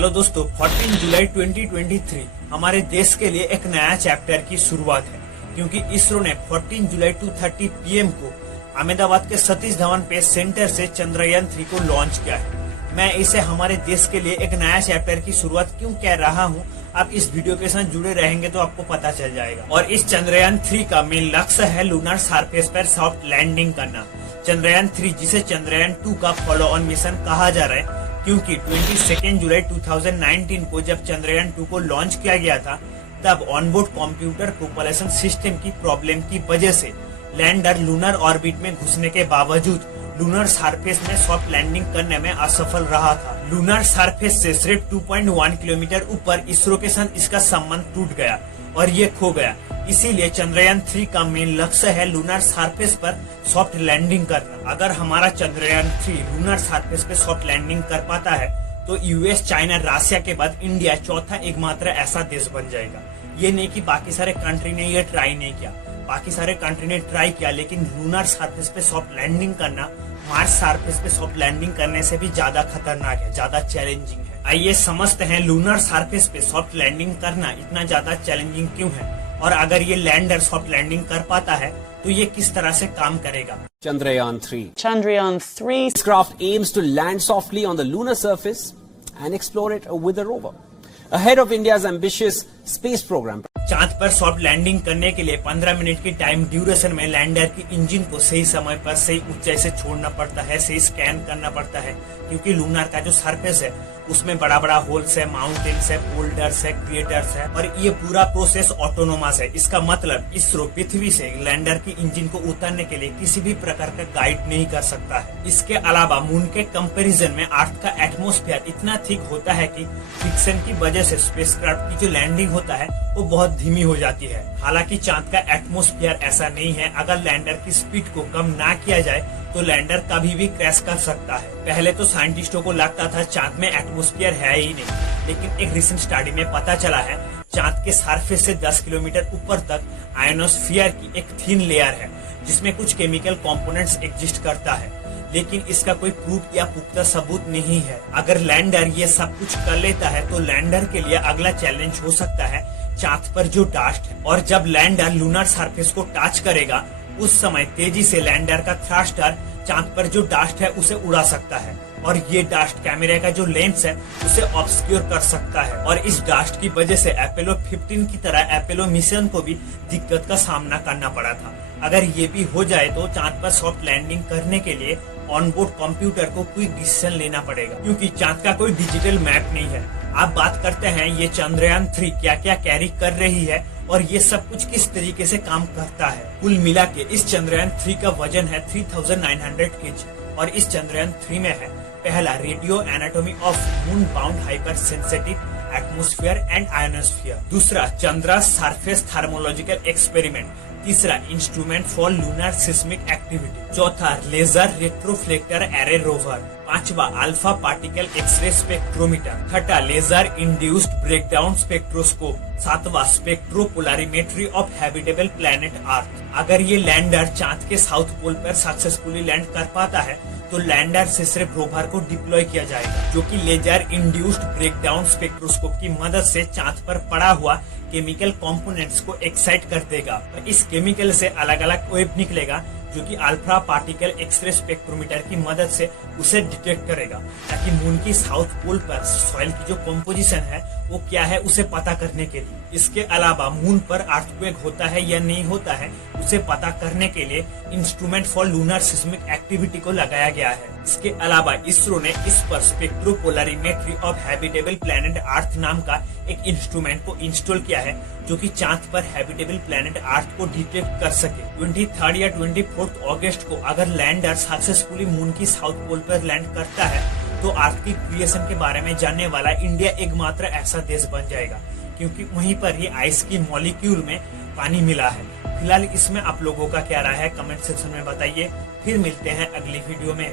Hello दोस्तों, 14 जुलाई 2023 हमारे देश के लिए एक नया चैप्टर की शुरुआत है, क्योंकि इसरो ने 14 जुलाई 2:30 PM को अहमदाबाद के सतीश धवन स्पेस सेंटर से चंद्रयान 3 को लॉन्च किया है। मैं इसे हमारे देश के लिए एक नया चैप्टर की शुरुआत क्यों कह रहा हूँ, आप इस वीडियो के साथ जुड़े रहेंगे तो आपको पता चल जाएगा। और इस चंद्रयान 3 का मेन लक्ष्य है लूनर सरफेस पर सॉफ्ट लैंडिंग करना। चंद्रयान 3 जिसे चंद्रयान 2 का फॉलो ऑन मिशन कहा जा रहा है, क्योंकि 22 जुलाई 2019 को जब चंद्रयान 2 को लॉन्च किया गया था, तब ऑनबोर्ड कंप्यूटर प्रोपल्शन सिस्टम की प्रॉब्लम की वजह से लैंडर लूनर ऑर्बिट में घुसने के बावजूद लूनर सरफेस में सॉफ्ट लैंडिंग करने में असफल रहा था। लूनर सरफेस से सिर्फ 2.1 किलोमीटर ऊपर इसरो के साथ इसका संबंध टूट गया और ये खो गया। इसीलिए चंद्रयान 3 का मेन लक्ष्य है लूनर सरफेस पर सॉफ्ट लैंडिंग करना। अगर हमारा चंद्रयान 3 लूनर सरफेस पे सॉफ्ट लैंडिंग कर पाता है तो यूएस, चाइना, रशिया के बाद इंडिया चौथा एकमात्र ऐसा देश बन जाएगा। ये नहीं कि बाकी सारे कंट्री ने ये ट्राई नहीं किया, बाकी सारे कंट्री ने ट्राई किया, लेकिन लूनर सरफेस पे सॉफ्ट लैंडिंग करना मार्स सरफेस पे सॉफ्ट लैंडिंग करने से भी ज्यादा खतरनाक है, ज्यादा चैलेंजिंग है। आइए समझते हैं लूनर सरफेस पे सॉफ्ट लैंडिंग करना इतना ज्यादा चैलेंजिंग क्यों है, और अगर ये लैंडर सॉफ्ट लैंडिंग कर पाता है तो ये किस तरह से काम करेगा। Chandrayaan 3. Chandrayaan 3 Spacecraft aims to land softly on the lunar surface and explore it with a rover, ahead of India's ambitious space program. चांद पर सॉफ्ट लैंडिंग करने के लिए 15 मिनट की टाइम ड्यूरेशन में लैंडर की इंजन को सही समय पर सही ऊंचाई से छोड़ना पड़ता है, सही स्कैन करना पड़ता है, क्योंकि लूनर का जो सरफेस है उसमें बड़ा बड़ा होल्स है, माउंटेन्स है, बोल्डर्स है, क्रिएटर्स है, और ये पूरा प्रोसेस ऑटोनोमस है। इसका मतलब इसरो पृथ्वी से लैंडर की इंजन को उतारने के लिए किसी भी प्रकार का गाइड नहीं कर सकता है। इसके अलावा मून के कंपैरिजन में अर्थ का एटमॉस्फेयर इतना थिक होता है कि फ्रिक्शन की वजह से स्पेसक्राफ्ट की जो लैंडिंग होता है वो बहुत धीमी हो जाती है। हालांकि चांद का एटमॉस्फेयर ऐसा नहीं है, अगर लैंडर की स्पीड को कम ना किया जाए तो लैंडर कभी भी क्रैश कर सकता है। पहले तो साइंटिस्टों को लगता था चांद में एटमॉस्फेयर है ही नहीं, लेकिन एक रिसेंट स्टडी में पता चला है चांद के सरफेस से 10 किलोमीटर ऊपर तक आयनोस्फीयर की एक थिन लेयर है, जिसमें कुछ केमिकल कंपोनेंट्स एग्जिस्ट करता है, लेकिन इसका कोई प्रूफ या पुख्ता सबूत नहीं है। अगर लैंडर ये सब कुछ कर लेता है तो लैंडर के लिए अगला चैलेंज हो सकता है चांद पर जो डस्ट है, और जब लैंडर लूनर सरफेस को टच करेगा उस समय तेजी से लैंडर का थ्रस्टर चांद पर जो डस्ट है उसे उड़ा सकता है, और ये डस्ट कैमरे का जो लेंस है उसे ऑब्सक्योर कर सकता है। और इस डस्ट की वजह से अपोलो 15 की तरह अपोलो मिशन को भी दिक्कत का सामना करना पड़ा था। अगर ये भी हो जाए तो चांद पर सॉफ्ट लैंडिंग करने के लिए ऑनबोर्ड कंप्यूटर को क्विक डिसीजन लेना पड़ेगा, क्योंकि चांद का कोई डिजिटल मैप नहीं है। आप बात करते हैं ये चंद्रयान 3 क्या क्या कैरी कर रही है और ये सब कुछ किस तरीके से काम करता है। कुल मिला के इस चंद्रयान 3 का वजन है 3900 kg, और इस चंद्रयान 3 में है पहला radio anatomy of moon bound hyper sensitive atmosphere and ionosphere, दूसरा चंद्रा सरफेस थर्मोलॉजिकल एक्सपेरिमेंट, तीसरा instrument for lunar seismic activity, चौथा लेजर रेट्रोफ्लेक्टर एरे रोवर, पांचवा अल्फा पार्टिकल एक्सरे स्पेक्ट्रोमीटर, छठा लेजर इंड्यूस्ड ब्रेकडाउन स्पेक्ट्रोस्कोप, सातवां स्पेक्ट्रोपोलरिमेट्री ऑफ हैबिटेबल प्लेनेट अर्थ। अगर ये lander चांद के साउथ पोल पर सक्सेसफुली लैंड कर पाता है तो लैंडर से सिर्फ रोवर को डिप्लॉय किया जाएगा, जो कि लेजर इंड्यूस्ड ब्रेकडाउन स्पेक्ट्रोस्कोप की मदद से चांद पर पड़ा हुआ केमिकल कंपोनेंट्स को एक्साइट कर देगा, और इस केमिकल से अलग अलग वेव निकलेगा जो कि अल्फा पार्टिकल एक्सरे स्पेक्ट्रोमीटर की मदद से उसे डिटेक्ट करेगा, ताकि मून की साउथ पोल पर सॉइल की जो कंपोजिशन है वो क्या है उसे पता करने के लिए। इसके अलावा मून पर अर्थक्वेक होता है या नहीं होता है उसे पता करने के लिए instrument for lunar seismic activity को लगाया गया है। इसके अलावा इसरो ने इस पर स्पेक्ट्रोपोलरिमेट्री ऑफ हैबिटेबल प्लेनेट अर्थ नाम का एक इंस्ट्रूमेंट को इंस्टॉल किया है, जो कि चांद पर हैबिटेबल प्लेनेट अर्थ को डिटेक्ट कर सके। 23 या 24 अगस्त को अगर लैंडर सक्सेसफुली मून की साउथ पोल पर लैंड करता है तो अर्थ की क्रिएशन के बारे में जानने वाला इंडिया एकमात्र ऐसा देश बन जाएगा, क्योंकि वहीं पर ही आइस की मॉलिक्यूल में पानी मिला है। फिलहाल इसमें आप लोगों का क्या राय है कमेंट सेक्शन में बताइए। फिर मिलते हैं अगली वीडियो में।